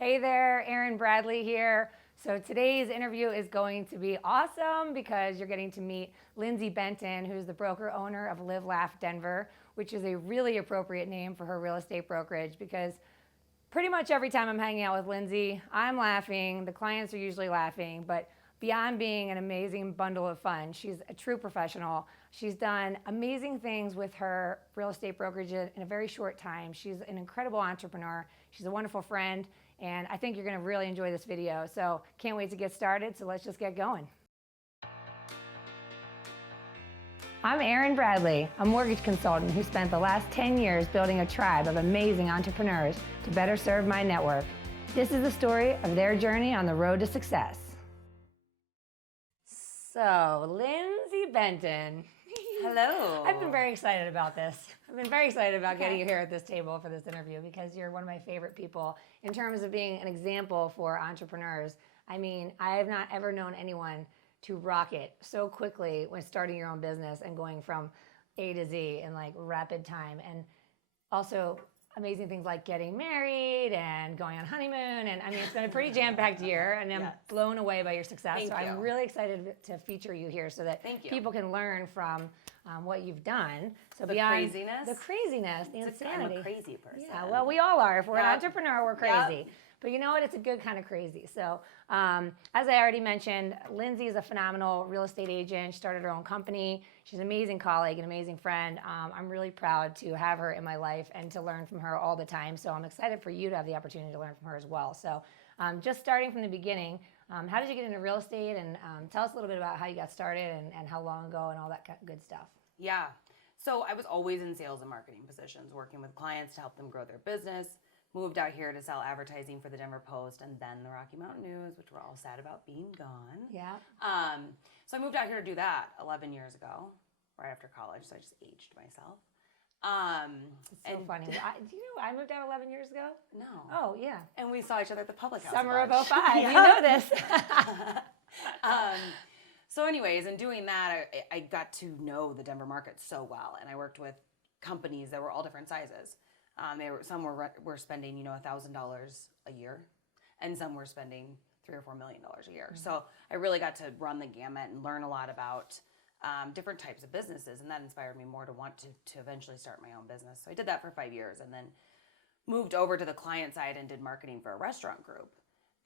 Hey there, Erin Bradley here. So today's interview is going to be awesome because you're getting to meet Lindsey Benton, who's the broker owner of Live.Laugh.Denver, which is a really appropriate name for her real estate brokerage because pretty much every time I'm hanging out with Lindsey, I'm laughing, the clients are usually laughing, but beyond being an amazing bundle of fun, she's a true professional. She's done amazing things with her real estate brokerage in a very short time. She's an incredible entrepreneur. She's a wonderful friend, and I think you're gonna really enjoy this video. So can't wait to get started, so let's just get going. I'm Erin Bradley, a mortgage consultant who spent the last 10 years building a tribe of amazing entrepreneurs to better serve my network. This is the story of their journey on the road to success. So, Lindsey Benton. Hello. I've been very excited about this. I've been very excited about getting you here at this table for this interview because you're one of my favorite people in terms of being an example for entrepreneurs. I mean, I have not ever known anyone to rock it so quickly when starting your own business and going from A to Z in like rapid time. And also amazing things like getting married and going on honeymoon. And I mean, it's been a pretty jam-packed year and I'm blown away by your success. Thank you. I'm really excited to feature you here so that people can learn from what you've done. So the beyond craziness, the insanity. I'm a crazy person. Yeah, well, we all are. If we're an entrepreneur, we're crazy. But you know what? It's a good kind of crazy. So as I already mentioned, Lindsey is a phenomenal real estate agent. She started her own company. She's an amazing colleague, an amazing friend. I'm really proud to have her in my life and to learn from her all the time. So I'm excited for you to have the opportunity to learn from her as well. So just starting from the beginning, how did you get into real estate? And tell us a little bit about how you got started and how long ago and all that good stuff. Yeah. So I was always in sales and marketing positions, working with clients to help them grow their business. Moved out here to sell advertising for the Denver Post and then the Rocky Mountain News, which we're all sad about being gone. Yeah. So I moved out here to do that 11 years ago, right after college. So I just aged myself. It's so funny. Do you know I moved out 11 years ago? No. Oh, yeah. And we saw each other at the public house. Summer of 05. You know this. So anyways, in doing that, I got to know the Denver market so well. And I worked with companies that were all different sizes. Some were spending $1,000 a year, and some were spending $3 or $4 million a year. Mm-hmm. So I really got to run the gamut and learn a lot about different types of businesses, and that inspired me more to want to eventually start my own business. So I did that for 5 years, and then moved over to the client side and did marketing for a restaurant group.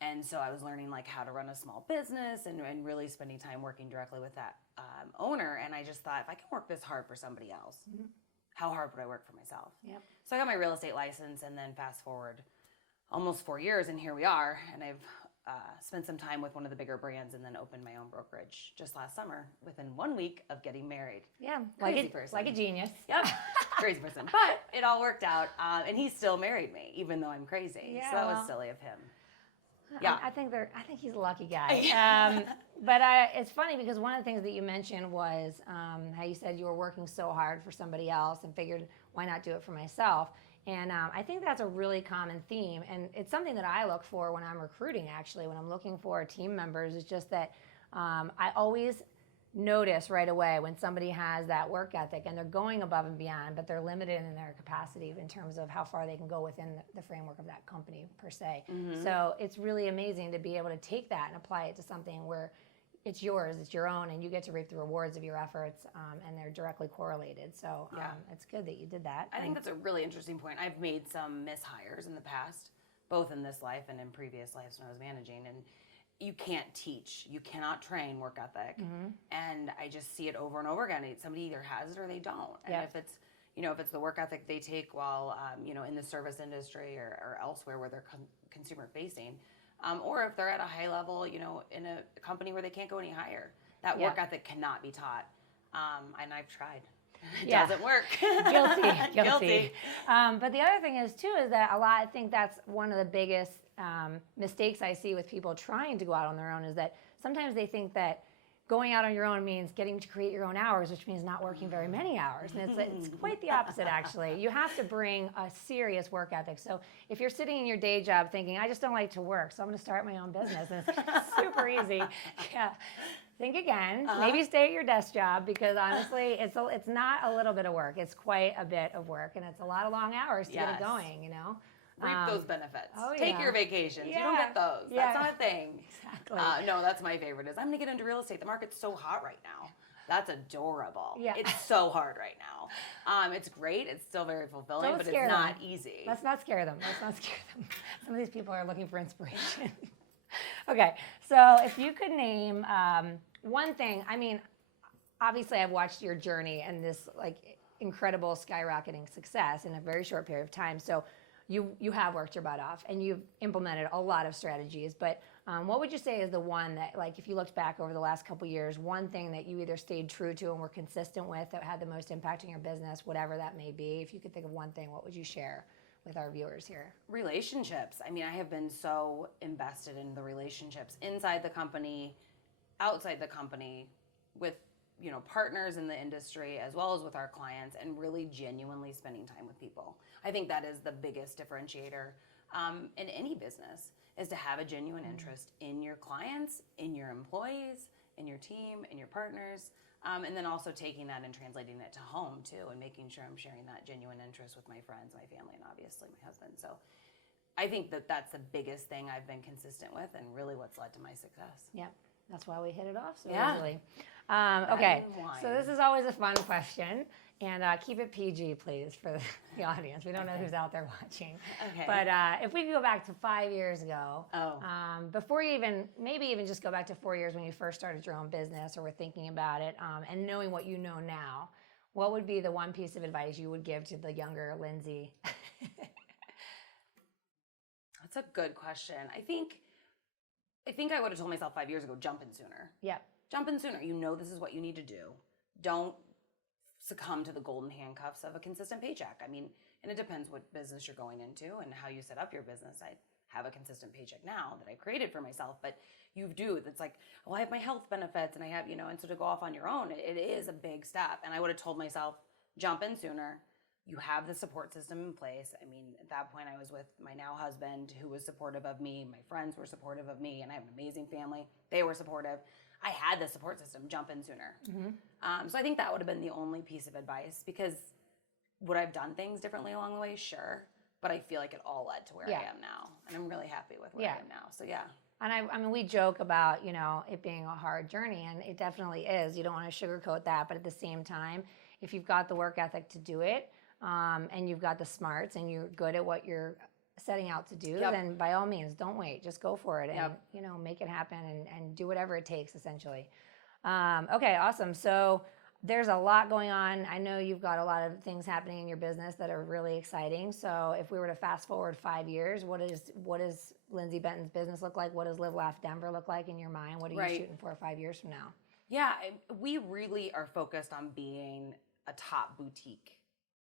And so I was learning like how to run a small business and really spending time working directly with that owner. And I just thought, if I can work this hard for somebody else, how hard would I work for myself? Yep. So I got my real estate license, and then fast forward almost 4 years, and here we are. And I've spent some time with one of the bigger brands, and then opened my own brokerage just last summer within 1 week of getting married. Yeah, crazy person, like a genius. Yep, crazy person. But it all worked out, and he still married me, even though I'm crazy. Yeah, so that was silly of him. Yeah, I think he's a lucky guy. But it's funny because one of the things that you mentioned was how you said you were working so hard for somebody else and figured, why not do it for myself? And I think that's a really common theme. And it's something that I look for when I'm recruiting, actually, when I'm looking for team members. It's just that I always notice right away when somebody has that work ethic and they're going above and beyond, but they're limited in their capacity in terms of how far they can go within the framework of that company per se. Mm-hmm. So it's really amazing to be able to take that and apply it to something where it's yours, it's your own, and you get to reap the rewards of your efforts, and they're directly correlated. So it's good that you did that. I think that's a really interesting point. I've made some mishires in the past, both in this life and in previous lives when I was managing, and you can't teach, you cannot train work ethic, and I just see it over and over again. Somebody either has it or they don't. And if it's the work ethic they take while in the service industry or elsewhere where they're consumer facing, or if they're at a high level, in a company where they can't go any higher, that work ethic cannot be taught. And I've tried. It doesn't work. Guilty. But the other thing is too is that I think that's one of the biggest mistakes I see with people trying to go out on their own is that sometimes they think that going out on your own means getting to create your own hours, which means not working very many hours. And it's quite the opposite, actually. You have to bring a serious work ethic. So if you're sitting in your day job thinking, I just don't like to work, so I'm going to start my own business, and it's super easy. Yeah. Think again. Maybe stay at your desk job, because honestly, it's not a little bit of work. It's quite a bit of work, and it's a lot of long hours to get it going, reap those benefits. Oh, Take yeah. your vacations. Yeah. You don't get those. Yeah. That's not a thing. Exactly. No, that's my favorite is I'm going to get into real estate. The market's so hot right now. That's adorable. Yeah. It's so hard right now. It's great. It's still very fulfilling, Don't but scare it's them. not easy. Let's not scare them. Let's not scare them. Some of these people are looking for inspiration. Okay, so if you could name one thing, I mean, obviously I've watched your journey and this like incredible skyrocketing success in a very short period of time. So you have worked your butt off and you've implemented a lot of strategies, but what would you say is the one that, like, if you looked back over the last couple years, one thing that you either stayed true to and were consistent with that had the most impact on your business, whatever that may be? If you could think of one thing, what would you share with our viewers here? Relationships. I mean, I have been so invested in the relationships inside the company, outside the company, with partners in the industry as well as with our clients, and really genuinely spending time with people. I think that is the biggest differentiator in any business, is to have a genuine interest in your clients, in your employees, in your team, in your partners, and then also taking that and translating it to home too, and making sure I'm sharing that genuine interest with my friends, my family, and obviously my husband. So I think that that's the biggest thing I've been consistent with, and really what's led to my success. Yeah, that's why we hit it off so Yeah. easily. Okay, so this is always a fun question, and keep it PG, please, for the audience. We don't know who's out there watching. Okay. But if we could go back to 5 years ago, before you maybe even just go back to 4 years when you first started your own business or were thinking about it, and knowing what you know now, what would be the one piece of advice you would give to the younger Lindsey? That's a good question. I think I would have told myself 5 years ago, jump in sooner. Yeah. Jump in sooner. You know this is what you need to do. Don't succumb to the golden handcuffs of a consistent paycheck. I mean, and it depends what business you're going into and how you set up your business. I have a consistent paycheck now that I created for myself, but you do. It's like, I have my health benefits and I have, and so to go off on your own, it is a big step. And I would have told myself, jump in sooner. You have the support system in place. I mean, at that point I was with my now husband, who was supportive of me. My friends were supportive of me, and I have an amazing family. They were supportive. I had the support system. Jump in sooner. Mm-hmm. So I think that would have been the only piece of advice, because would I have done things differently along the way? Sure. But I feel like it all led to where I am now. And I'm really happy with where I am now. So yeah. And I mean, we joke about, it being a hard journey, and it definitely is. You don't want to sugarcoat that. But at the same time, if you've got the work ethic to do it, and you've got the smarts and you're good at what you're setting out to do, then by all means, don't wait. Just go for it and, make it happen and do whatever it takes, essentially. Okay, awesome. So there's a lot going on. I know you've got a lot of things happening in your business that are really exciting. So if we were to fast forward 5 years, what does Lindsey Benton's business look like? What does Live.Laugh.Denver look like in your mind? What are you shooting for 5 years from now? Yeah, we really are focused on being a top boutique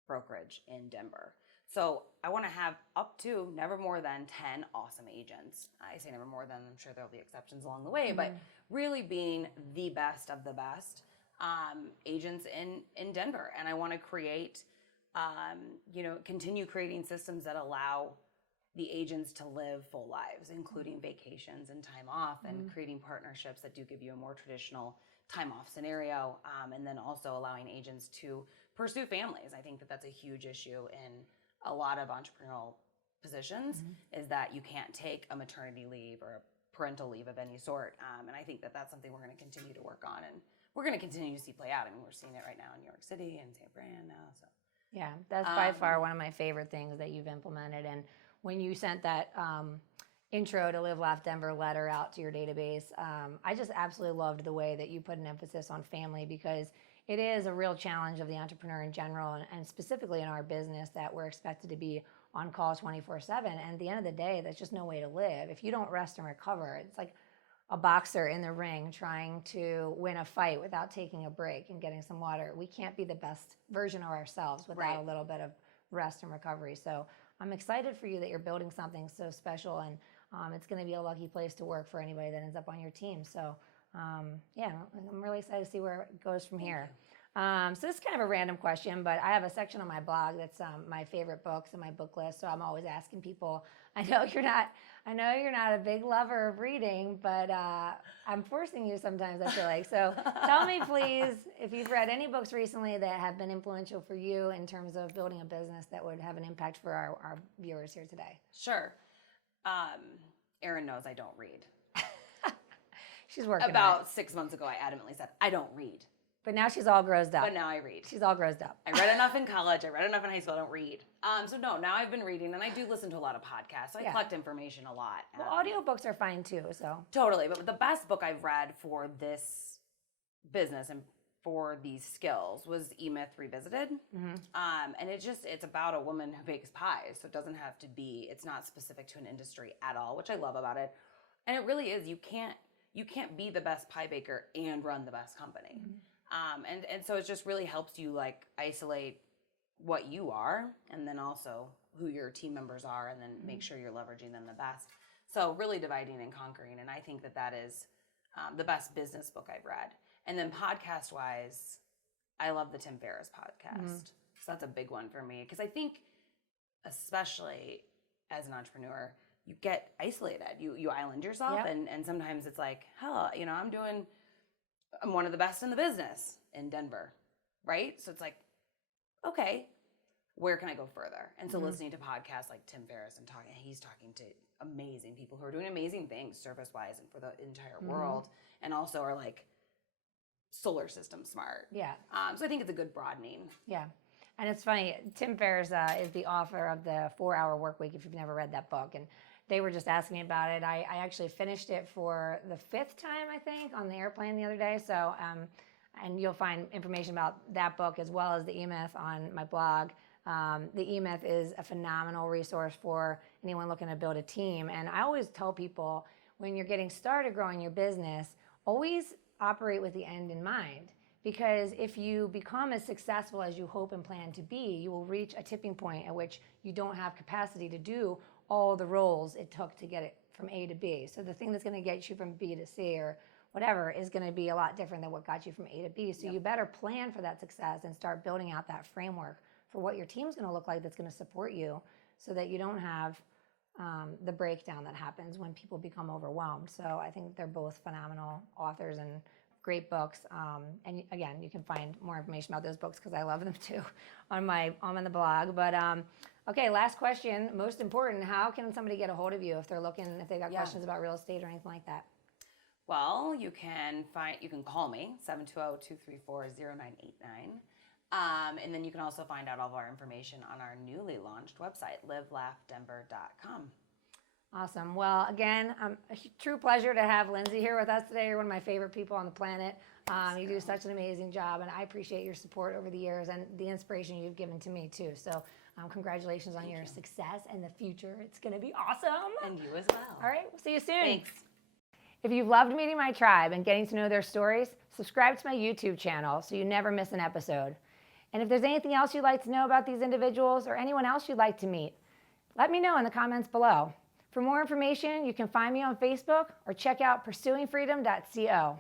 brokerage in Denver. So I want to have up to never more than 10 awesome agents. I say never more than, I'm sure there'll be exceptions along the way, but really being the best of the best agents in Denver. And I want to create, continue creating systems that allow the agents to live full lives, including vacations and time off, and creating partnerships that do give you a more traditional time off scenario, and then also allowing agents to pursue families. I think that that's a huge issue in a lot of entrepreneurial positions, is that you can't take a maternity leave or a parental leave of any sort. And I think that that's something we're going to continue to work on, and we're going to continue to see play out. I mean, we're seeing it right now in New York City and San Fran now. So yeah, that's by far one of my favorite things that you've implemented. And when you sent that intro to Live.Laugh.Denver letter out to your database, I just absolutely loved the way that you put an emphasis on family, because it is a real challenge of the entrepreneur in general, and specifically in our business, that we're expected to be on call 24/7. And at the end of the day, that's just no way to live. If you don't rest and recover, it's like a boxer in the ring trying to win a fight without taking a break and getting some water. We can't be the best version of ourselves without a little bit of rest and recovery. So I'm excited for you that you're building something so special, and it's going to be a lucky place to work for anybody that ends up on your team. So yeah, I'm really excited to see where it goes from here. So this is kind of a random question, but I have a section on my blog that's my favorite books and my book list. So I'm always asking people. I know you're not a big lover of reading, but I'm forcing you sometimes, I feel like. So tell me, please, if you've read any books recently that have been influential for you in terms of building a business that would have an impact for our viewers here today. Sure. Erin knows I don't read. She's working About on it. 6 months ago, I adamantly said, I don't read. But now she's all grossed up. But now I read. She's all grossed up. I read enough in college. I read enough in high school. I don't read. So no, now I've been reading, and I do listen to a lot of podcasts. So I collect information a lot. Well, audiobooks are fine too, so. Totally. But the best book I've read for this business and for these skills was E-Myth Revisited. And it's about a woman who bakes pies. So it doesn't have to be, it's not specific to an industry at all, which I love about it. And it really is, you can't be the best pie baker and run the best company. And so it just really helps you like isolate what you are and then also who your team members are and then make sure you're leveraging them the best. So really dividing and conquering. And I think that is the best business book I've read. And then podcast wise, I love the Tim Ferriss podcast. So that's a big one for me because I think especially as an entrepreneur, you get isolated. You island yourself and sometimes it's like, hell, I'm one of the best in the business in Denver, right? So it's like, okay, where can I go further? And so listening to podcasts like Tim Ferriss and he's talking to amazing people who are doing amazing things service-wise and for the entire world and also are like solar system smart. Yeah. So I think it's a good broadening. Yeah. And it's funny, Tim Ferriss is the author of the 4-Hour Workweek, if you've never read that book. And they were just asking me about it. I actually finished it for the 5th time, I think, on the airplane the other day. So, and you'll find information about that book as well as the E-Myth on my blog. The E-Myth is a phenomenal resource for anyone looking to build a team. And I always tell people, when you're getting started growing your business, always operate with the end in mind. Because if you become as successful as you hope and plan to be, you will reach a tipping point at which you don't have capacity to do all the roles it took to get it from A to B. So the thing that's going to get you from B to C or whatever is going to be a lot different than what got you from A to B. So you better plan for that success and start building out that framework for what your team's going to look like that's going to support you so that you don't have the breakdown that happens when people become overwhelmed. So I think they're both phenomenal authors and great books. And again, you can find more information about those books because I love them too on the blog. But okay, last question, most important, how can somebody get a hold of you if they've got questions about real estate or anything like that? Well, you can call me, 720-234-0989. And then you can also find out all of our information on our newly launched website, live.laugh.denver.com. Awesome. Well, again, a true pleasure to have Lindsey here with us today. You're one of my favorite people on the planet. You do such an amazing job, and I appreciate your support over the years and the inspiration you've given to me, too. So congratulations on your success and the future. It's going to be awesome. And you as well. All right. We'll see you soon. Thanks. If you've loved meeting my tribe and getting to know their stories, subscribe to my YouTube channel so you never miss an episode. And if there's anything else you'd like to know about these individuals or anyone else you'd like to meet, let me know in the comments below. For more information, you can find me on Facebook or check out pursuingfreedom.co.